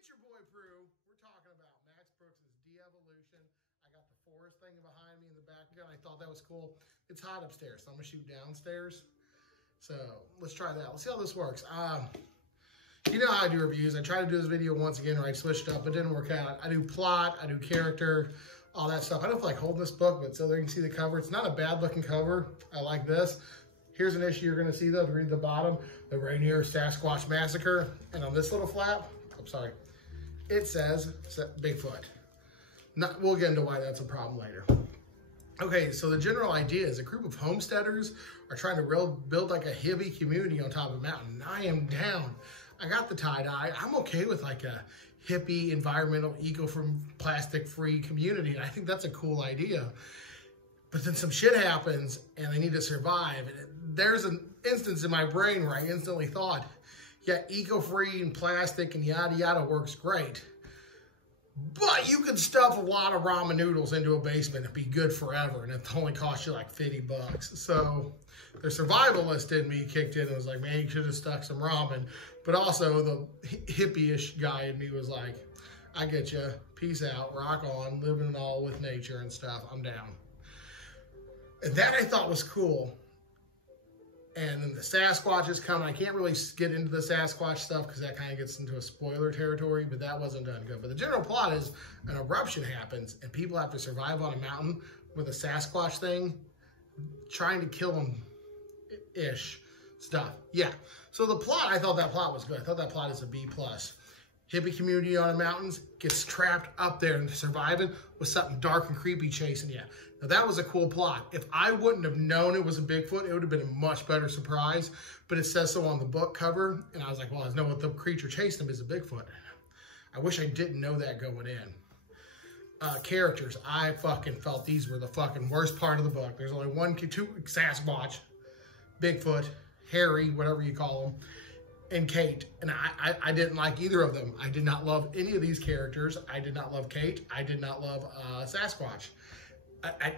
It's your boy Prue. We're talking about Max Brooks' Devolution. I got the forest thing behind me in the background. I thought that was cool. It's hot upstairs, so I'm gonna shoot downstairs. So let's try that. Let's see how this works. You know how I do reviews. I tried to do this video once again, or I switched up. It didn't work out. I do plot, I do character, all that stuff. I don't feel like holding this book, but so there you can see the cover. It's not a bad looking cover. I like this. Here's an issue you're gonna see though, to read the bottom, the Rainier Sasquatch Massacre. And on this little flap, I'm sorry, it says Bigfoot. We'll get into why that's a problem later. Okay, so the general idea is a group of homesteaders are trying to build like a hippie community on top of a mountain. I am down. I got the tie-dye. I'm okay with like a hippie, environmental, plastic-free community. And I think that's a cool idea. But then some shit happens and they need to survive. And there's an instance in my brain where I instantly thought, yeah, eco-free and plastic and yada yada works great. But you could stuff a lot of ramen noodles into a basement and be good forever, and it only cost you like 50 bucks. So the survivalist in me kicked in and was like, man, you should have stuck some ramen. But also the hippie-ish guy in me was like, I get you, peace out, rock on, living it all with nature and stuff, I'm down. And that I thought was cool. And then the Sasquatch is coming. I can't really get into the Sasquatch stuff because that kind of gets into a spoiler territory, but that wasn't done good. But the general plot is an eruption happens and people have to survive on a mountain with a Sasquatch thing, trying to kill them-ish stuff. Yeah. So the plot, I thought that plot was good. I thought that plot is a B+. Hippie community on the mountains gets trapped up there and surviving with something dark and creepy chasing you. Now that was a cool plot. If I wouldn't have known it was a Bigfoot, it would have been a much better surprise, but it says so on the book cover. And I was like, well, I know what the creature chasing him is, a Bigfoot. I wish I didn't know that going in. Characters, I fucking felt these were the fucking worst part of the book. There's only two, Sasquatch, Bigfoot, Harry, whatever you call them, and Kate, and I didn't like either of them. I did not love any of these characters. I did not love Kate. I did not love Sasquatch.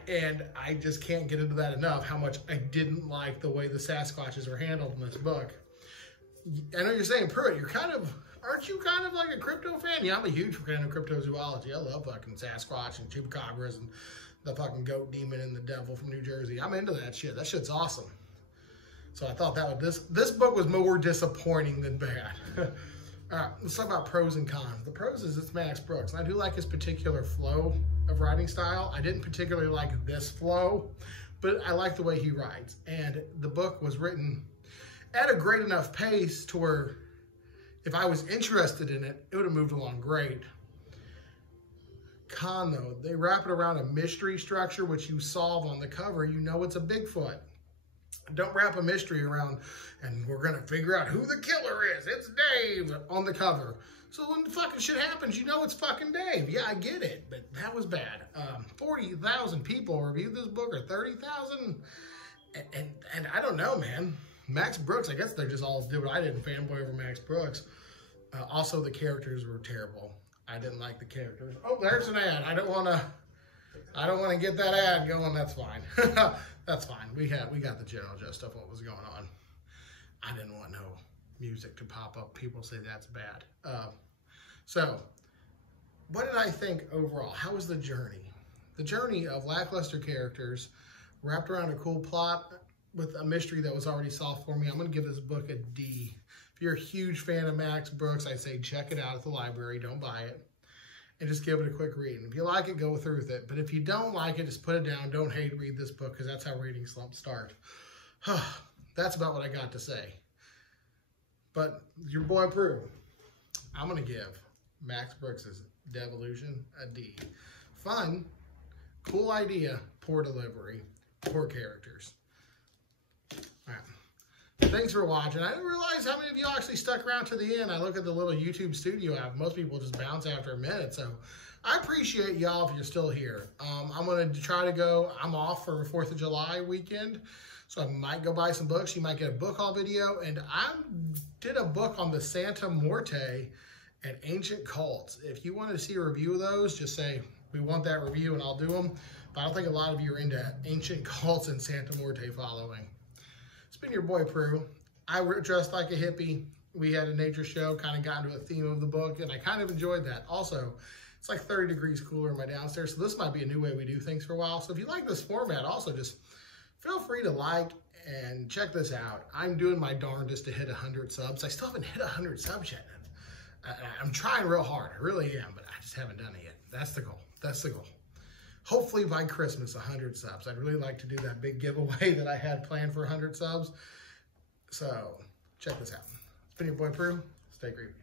And I just can't get into that enough, how much I didn't like the way the Sasquatches were handled in this book. I know you're saying, Pruitt, aren't you kind of like a crypto fan? Yeah, I'm a huge fan of cryptozoology. I love fucking Sasquatch and chupacabras and the fucking goat demon and the devil from New Jersey. I'm into that shit. That shit's awesome. So I thought that this book was more disappointing than bad. All right, let's talk about pros and cons. The pros is it's Max Brooks, and I do like his particular flow of writing style. I didn't particularly like this flow, but I like the way he writes. And the book was written at a great enough pace to where if I was interested in it, it would have moved along great. Con though, they wrap it around a mystery structure, which you solve on the cover. You know it's a Bigfoot. Don't wrap a mystery around, and we're going to figure out who the killer is. It's Dave on the cover. So when the fucking shit happens, you know it's fucking Dave. Yeah, I get it, but that was bad. 40,000 people reviewed this book, or 30,000. And I don't know, man. Max Brooks, I guess they're just all doing what I did, fanboy over Max Brooks. Also, the characters were terrible. I didn't like the characters. Oh, there's an ad. I don't want to get that ad going. That's fine. That's fine. We got the general gist of what was going on. I didn't want no music to pop up. People say that's bad. So what did I think overall? How was the journey? The journey of lackluster characters wrapped around a cool plot with a mystery that was already solved for me. I'm going to give this book a D. If you're a huge fan of Max Brooks, I say check it out at the library. Don't buy it. And just give it a quick read. And if you like it, go through with it. But if you don't like it, just put it down. Don't hate read this book, because that's how reading slumps start. That's about what I got to say. But your boy Prue, I'm going to give Max Brooks' Devolution a D. Fun, cool idea, poor delivery, poor characters. All right. Thanks for watching. I didn't realize how many of you actually stuck around to the end. I look at the little YouTube studio app. Most people just bounce after a minute. So I appreciate y'all if you're still here. I'm going to try to go. I'm off for 4th of July weekend. So I might go buy some books. You might get a book haul video. And I did a book on the Santa Muerte and ancient cults. If you want to see a review of those, just say, we want that review and I'll do them. But I don't think a lot of you are into ancient cults and Santa Muerte following. It's been your boy Prue. I dressed like a hippie. we had a nature show, kind of got into a theme of the book, and I kind of enjoyed that. Also, it's like 30 degrees cooler in my downstairs, so this might be a new way we do things for a while. So if you like this format, also just feel free to like and check this out. I'm doing my darndest to hit 100 subs. I still haven't hit 100 subs yet. I'm trying real hard. I really am, but I just haven't done it yet. That's the goal. That's the goal. Hopefully by Christmas, 100 subs. I'd really like to do that big giveaway that I had planned for 100 subs. So check this out. It's been your boy Prue. Stay creepy.